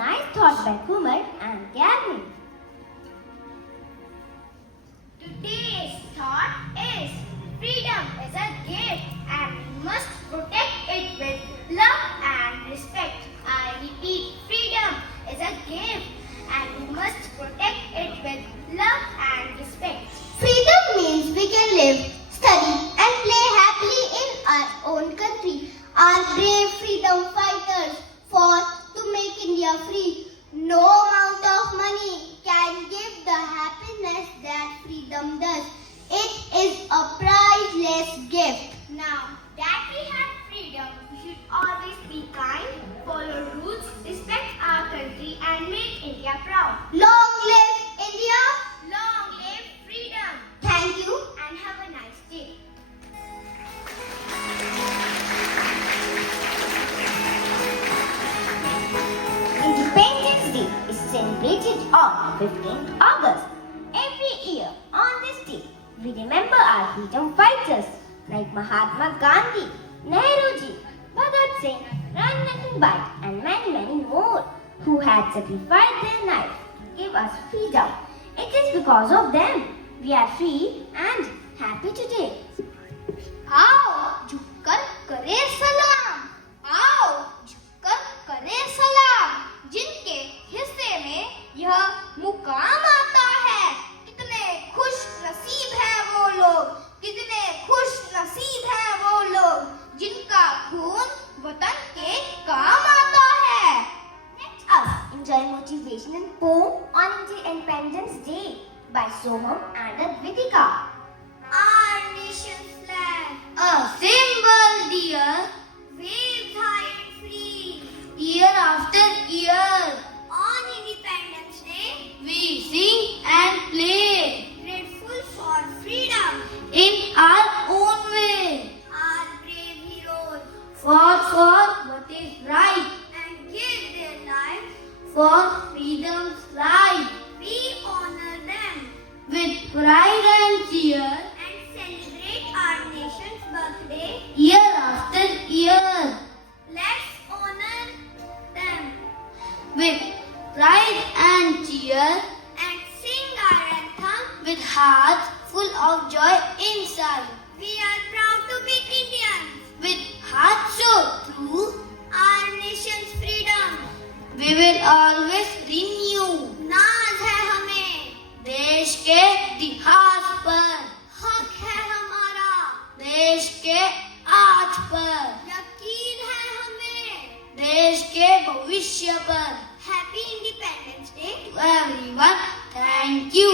nice thought by Kumar and Gavin. Today's thought is freedom is a gift and we must protect it with love and respect. I repeat, freedom is a gift and we must protect it with love and respect. Freedom means we can live, study and play happily in our own country. Our brave freedom fighters fought to make India free. No amount of money can give the happiness that freedom does. It is a priceless gift. Now that we have freedom, we should always be kind, follow rules, respect our country and make India proud. Long live India! Long live freedom! Thank you. And have a nice day. Independence Day is celebrated on 15th August. Every year on this day, we remember our freedom fighters like Mahatma Gandhi, Nehruji, Bhagat Singh, Rani Lakshmibai and many more who had sacrificed their lives to give us freedom. It is because of them we are free and happy today. आओ झुककर करे सलाम, आओ झुककर करे सलाम, जिनके हिस्से में यह मुकाम आता है। कितने खुश नसीब हैं वो लोग, कितने खुश नसीब हैं वो लोग, जिनका खून वतन के काम आता है। Let us enjoy motivational poem on Independence Day by Soham and Advitika. Our nation's flag, A symbol dear, waves high and free. year after year, On Independence Day, we sing and play grateful for freedom. in our own way, Our brave heroes fought for what is right, and give their lives. for freedom's right, We honor them with pride and cheer, and celebrate our nation's birthday. year after year, Let's honor them with pride and cheer, and sing our anthem. with hearts full of joy inside, We are proud to be Indians. with hearts so true, Our nation's freedom. we will always renew नाज है हमें, देश के इतिहास पर, हक है हमारा, देश के आज पर, यकीन है हमें। देश के भविष्य पर। Happy Independence Day. To everyone, thank you.